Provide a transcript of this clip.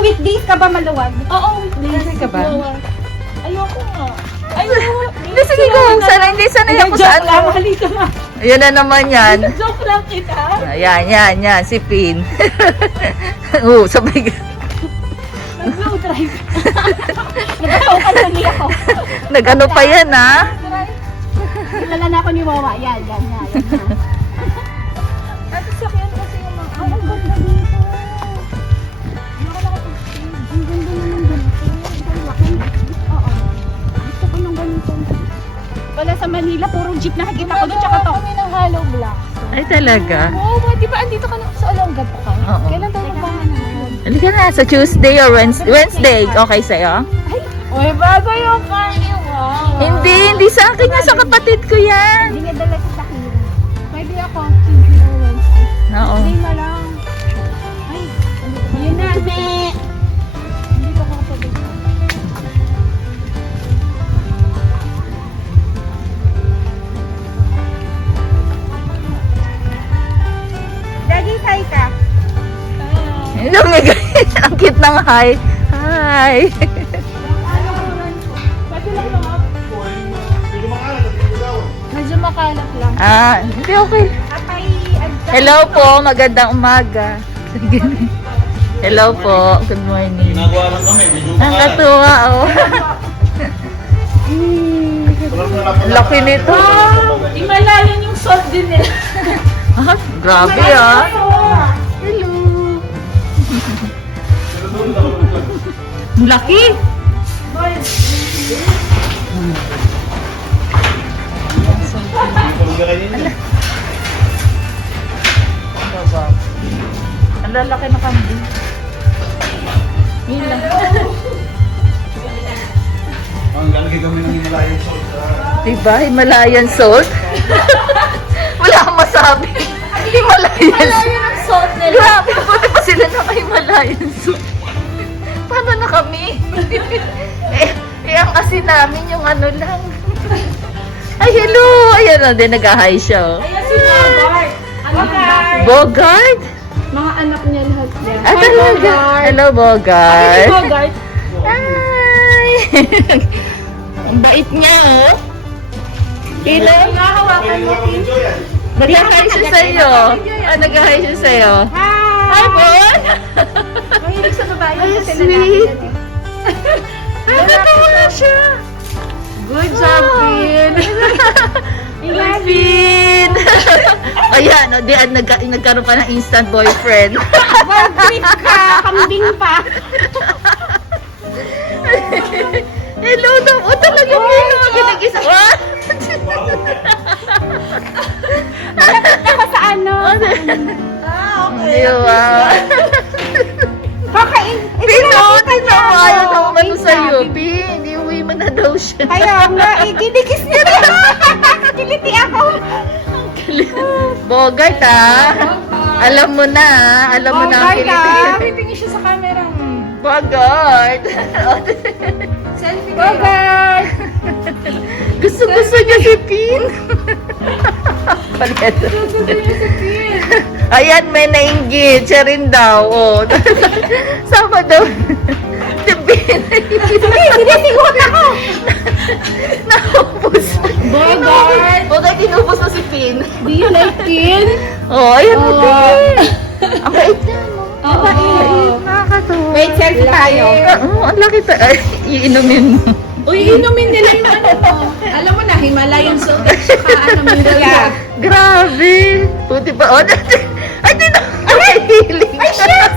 weekdays ka ba maluwag? Oo, weekdays. Kasi ka ba? Ayoko nga. Ayoko. Hindi, sige ko. Hindi sanay ako sa Joke lang, ano. halika nga. Ayan na naman yan. Joke lang kita. Yan. Si Pin. Sabay ka. Nag-slow drive. Nagkatawakan lagi ako. Nag-ano pa yan, ha? Kilala na ako ni Wawa. Yan na. At sakyan kasi yung mga... Ay, ang ganda dito. Ang ganda naman dito. Ang laki. Oo. Gusto ko yung ganito. Wala sa Manila, puro jeep nakikita ko doon, tsaka to. Kami ng hollow block. Ay, talaga? Oo, di ba andito ka na sa Olongapo ka? Oo. Kailan tayo magkakaroon? Halika na, sa Tuesday or Wednesday. Okay sa'yo? Uy, bago yung carne, wow. Hindi sa akin yan. Sa kapatid ko yan. Hindi nga dala si Shakira. Pwede ako, Tuesday or Wednesday. Oo. Hindi na lang. Ay, yun na. Hindi ko kapatid. Daddy, hi ka. Ang cute ng hi. Hi. Medyo makalat lang. Hindi okay. Apay, Hello po, magandang umaga. Hello po, good morning. Ginagawa lang kami, medyo Ang katuwa, oh. Laki nito. Himalayan yung salt din nila. Grabe, ah. Hello. Ang laki. Ang lalaki na kambing. Yun lang. Ang lalagay kami ng Himalayan salt sa... Diba? Himalayan salt? Wala akong masabi. Himalayan salt. Himalayan ang salt nila. Grabe, buti pa sila naka-Himalayan salt. Paano na kami? Ang asin namin yung ano lang. Ay, hello! Ayan o, din nag-hi siya. Oh. Ayan si Bogart. Bogart. Bogart? mga anak niya lahat yan. Talaga? Hello, Bogart. Si Bogart. Hi! Ang bait niya, oh. Pino? Nakahawakan mo. Nag-hi siya sa'yo. Nag-hi siya sa'yo. Hi, Bon! Mahilig sa babae. Ay, kasi sweet. lalaki yan eh. Ay, natuwa siya. Good job, Pin. Pin! Ayan, nagkaroon pa ng instant boyfriend. Wag trip ka, kambing pa. Hello daw. O talaga Pino. Kinigis. What? Ako sa ano? Wow. Kakain. Pino, ayaw na umano sa'yo. Pin, iuwi mo na daw siya. Kaya nga, kinikis niya rin. Kiliti ako. Bogart, alam mo na, alam mo na ang Bogart, kiliti. Pitingin siya sa camera. Bogart. Selfie kayo. Bogart. Gusto niya si Pin. Palit. Ayan, may nainggit. Siya rin daw. Oh. Sama daw. Si Pin. Sinisigot ako. Naubos. Bogart. Bogart, tinubos na si Pin. Do you like Pin? Oh, ayan mo, Oh. Pin. Ang bait niya, no? Oo. Mabait. Nakakatuwa. Wait, selfie tayo. Oo, ang laki pa. Ay, iinumin mo. Uy, inumin nila yung ano mo. Alam mo na, Himalayan salt at saka ano, mineral Yeah. yeah. Grabe. Buti pa. Oh, ay, di na. Ay, hiling. Ay, shit.